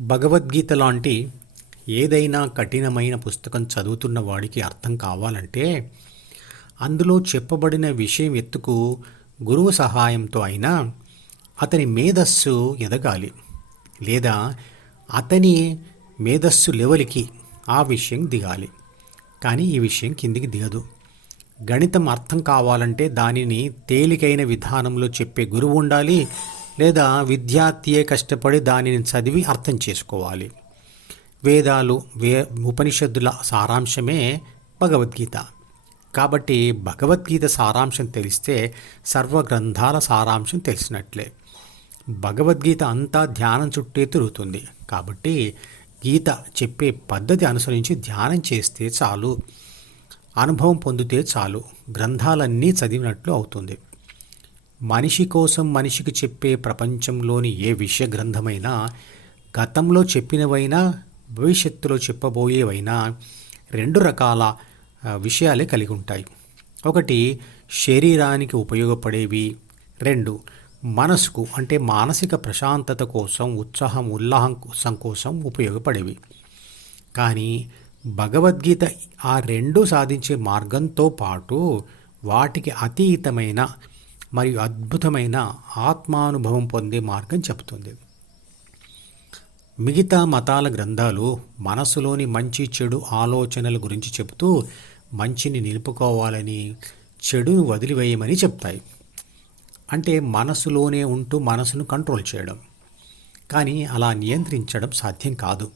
భగవద్గీత లాంటి ఏదైనా కఠినమైన పుస్తకం చదువుతున్న వాడికి అర్థం కావాలంటే అందులో చెప్పబడిన విషయం ఎత్తుకు గురువు సహాయంతో అయినా అతని మేధస్సు ఎదగాలి. లేదా అతని మేధస్సు లెవెల్కి ఆ విషయం దిగాలి. కానీ ఈ విషయం కిందికి దిగదు. గణితం అర్థం కావాలంటే దానిని తేలికైన విధానంలో చెప్పే గురువు ఉండాలి. లేదా విద్యార్థియే కష్టపడి దానిని చదివి అర్థం చేసుకోవాలి. వేదాలు వే ఉపనిషత్తుల సారాంశమే భగవద్గీత. కాబట్టి భగవద్గీత సారాంశం తెలిస్తే సర్వ గ్రంథాల సారాంశం తెలిసినట్లే. భగవద్గీత అంతా ధ్యానం చుట్టే తిరుగుతుంది. కాబట్టి గీత చెప్పే పద్ధతి అనుసరించి ధ్యానం చేస్తే చాలు. అనుభవం పొందితే చాలు. గ్రంథాలన్నీ చదివినట్లు అవుతుంది. మనిషి కోసం మనిషికి చెప్పే ప్రపంచంలోని ఏ విషయ గ్రంథమైనా గతంలో చెప్పినవైనా భవిష్యత్తులో చెప్పబోయేవైనా రెండు రకాల విషయాలే కలిగి ఉంటాయి. ఒకటి శరీరానికి ఉపయోగపడేవి. రెండు మనసుకు అంటే మానసిక ప్రశాంతత కోసం ఉత్సాహం ఉల్లాసం కోసం ఉపయోగపడేవి. కానీ భగవద్గీత ఆ రెండు సాధించే మార్గంతో పాటు వాటికి అతీతమైన మరియు అద్భుతమైన ఆత్మానుభవం పొందే మార్గం చెబుతుంది. మిగతా మతాల గ్రంథాలు మనసులోని మంచి చెడు ఆలోచనల గురించి చెబుతూ మంచిని నిలుపుకోవాలని చెడును వదిలివేయమని చెప్తాయి. అంటే మనసులోనే ఉంటూ మనసును కంట్రోల్ చేయడం. కానీ అలా నియంత్రించడం సాధ్యం కాదు.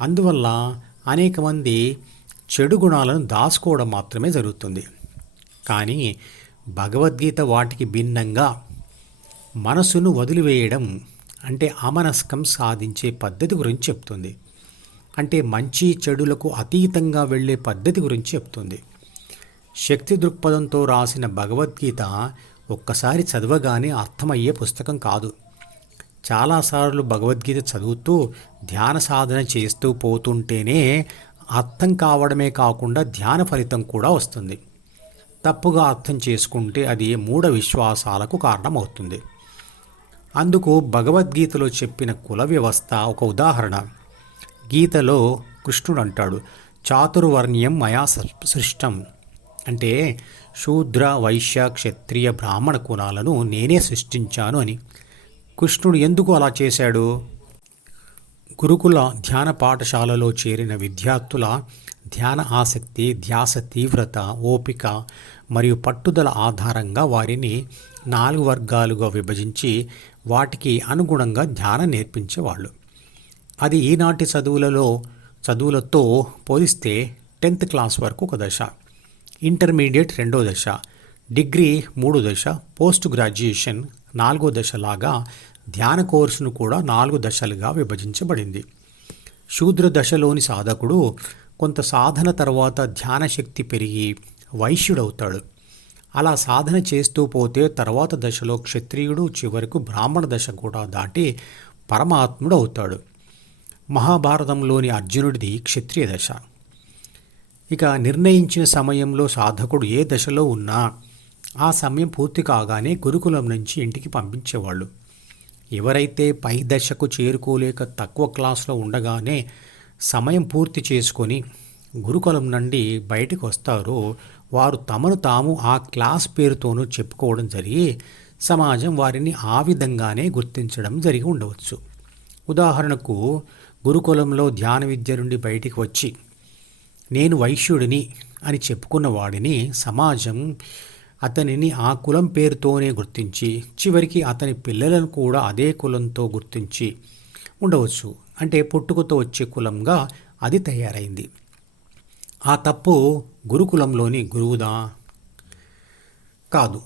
అందువల్ల అనేక మంది చెడు గుణాలను దాచుకోవడం మాత్రమే జరుగుతుంది. కానీ భగవద్గీత వాటికి భిన్నంగా మనసును వదిలివేయడం అంటే అమనస్కం సాధించే పద్ధతి గురించి చెప్తుంది. అంటే మంచి చెడులకు అతీతంగా వెళ్ళే పద్ధతి గురించి చెప్తుంది. శక్తి దృక్పథంతో రాసిన భగవద్గీత ఒక్కసారి చదవగానే అర్థమయ్యే పుస్తకం కాదు. చాలాసార్లు భగవద్గీత చదువుతూ ధ్యాన సాధన చేస్తూ పోతుంటేనే అర్థం కావడమే కాకుండా ధ్యాన ఫలితం కూడా వస్తుంది. తప్పుగా అర్థం చేసుకుంటే అది మూఢ విశ్వాసాలకు కారణమవుతుంది. అందుకు భగవద్గీతలో చెప్పిన కుల వ్యవస్థ ఒక ఉదాహరణ. గీతలో కృష్ణుడు అంటాడు చాతుర్వర్ణ్యం మయా స- సృష్టం. అంటే శూద్ర వైశ్య క్షత్రియ బ్రాహ్మణ కులాలను నేనే సృష్టించాను అని. కృష్ణుడు ఎందుకు అలా చేశాడు? గురుకుల ధ్యాన పాఠశాలలో చేరిన విద్యార్థుల ధ్యాన ఆసక్తి ధ్యాస తీవ్రత ఓపిక మరియు పట్టుదల ఆధారంగా వారిని నాలుగు వర్గాలుగా విభజించి వాటికి అనుగుణంగా ధ్యానం నేర్పించేవాళ్ళు. అది ఈనాటి చదువులలో చదువులతో పోలిస్తే టెన్త్ క్లాస్ వరకు ఒక దశ ఇంటర్మీడియట్ రెండో దశ డిగ్రీ మూడో దశ పోస్ట్ గ్రాడ్యుయేషన్ నాలుగో దశలాగా ధ్యాన కోర్సును కూడా నాలుగు దశలుగా విభజించబడింది. శూద్ర దశలోని సాధకుడు కొంత సాధన తర్వాత ధ్యాన శక్తి పెరిగి వైశ్యుడవుతాడు. అలా సాధన చేస్తూ పోతే తర్వాత దశలో క్షత్రియుడు చివరకు బ్రాహ్మణ దశ కూడా దాటి పరమాత్ముడు అవుతాడు మహాభారతంలోని అర్జునుడిది క్షత్రియ దశ. ఇక నిర్ణయించిన సమయంలో సాధకుడు ఏ దశలో ఉన్నా ఆ సమయం పూర్తి కాగానే గురుకులం నుంచి ఇంటికి పంపించేవాళ్ళు. ఎవరైతే పై దశకు చేరుకోలేక తక్కువ క్లాస్లో ఉండగానే సమయం పూర్తి చేసుకొని గురుకులం నుండి బయటకు వస్తారో. వారు తమను తాము ఆ క్లాస్ పేరుతోనూ చెప్పుకోవడం జరిగి సమాజం వారిని ఆ విధంగానే గుర్తించడం జరిగి ఉండవచ్చు. ఉదాహరణకు గురుకులంలో ధ్యాన విద్య నుండి బయటికి వచ్చి నేను వైశ్యుడిని అని చెప్పుకున్న వాడిని సమాజం అతనిని ఆ కులం పేరుతోనే గుర్తించి చివరికి అతని పిల్లలను కూడా అదే కులంతో గుర్తించి ఉండవచ్చు. అంటే పుట్టుకతో వచ్చే కులంగా అది తయారైంది. ఆ తప్పు గురుకులంలోని గురువుదా కాదు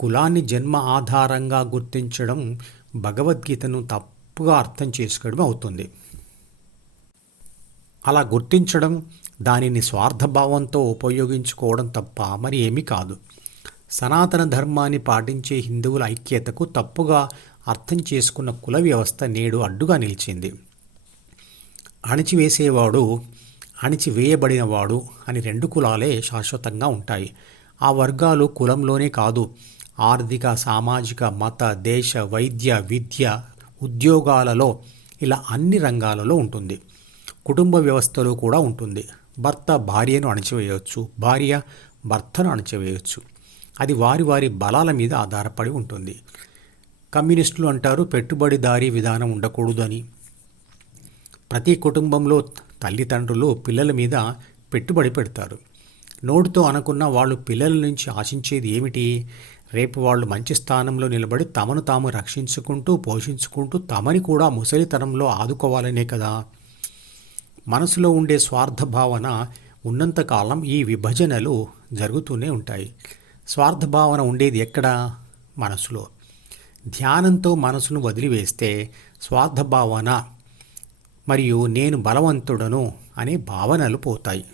కులాన్ని జన్మ ఆధారంగా గుర్తించడం భగవద్గీతను తప్పుగా అర్థం చేసుకోవడం అవుతుంది. అలా గుర్తించడం దానిని స్వార్థభావంతో ఉపయోగించుకోవడం తప్ప మరి ఏమీ కాదు. సనాతన ధర్మాన్ని పాటించే హిందువుల ఐక్యతకు తప్పుగా అర్థం చేసుకున్న కుల వ్యవస్థ నేడు అడ్డుగా నిలిచింది. అణిచివేసేవాడు అణిచివేయబడినవాడు అని రెండు కులాలే శాశ్వతంగా ఉంటాయి. ఆ వర్గాలు కులంలోనే కాదు ఆర్థిక సామాజిక మత దేశ వైద్య విద్య ఉద్యోగాలలో ఇలా అన్ని రంగాలలో ఉంటుంది. కుటుంబ వ్యవస్థలో కూడా ఉంటుంది. భర్త భార్యను అణచివేయవచ్చు భార్య భర్తను అణచివేయవచ్చు. అది వారి వారి బలాల మీద ఆధారపడి ఉంటుంది. కమ్యూనిస్టులు అంటారు పెట్టుబడిదారీ విధానం ఉండకూడదని. ప్రతి కుటుంబంలో తల్లిదండ్రులు పిల్లల మీద పెట్టుబడి పెడతారు. నోటితో అనుకున్న వాళ్ళు పిల్లల నుంచి ఆశించేది ఏమిటి? రేపు వాళ్ళు మంచి స్థానంలో నిలబడి తమను తాము రక్షించుకుంటూ పోషించుకుంటూ తమని కూడా ముసలితనంలో ఆదుకోవాలనే కదా. మనసులో ఉండే స్వార్థ భావన ఉన్నంతకాలం ఈ విభజనలు జరుగుతూనే ఉంటాయి. స్వార్థ భావన ఉండేది ఎక్కడ? మనసులో. ధ్యానంతో మనసును వదిలివేస్తే స్వార్థ భావన మరియు నేను బలవంతుడను అనే భావనలు పోతాయి.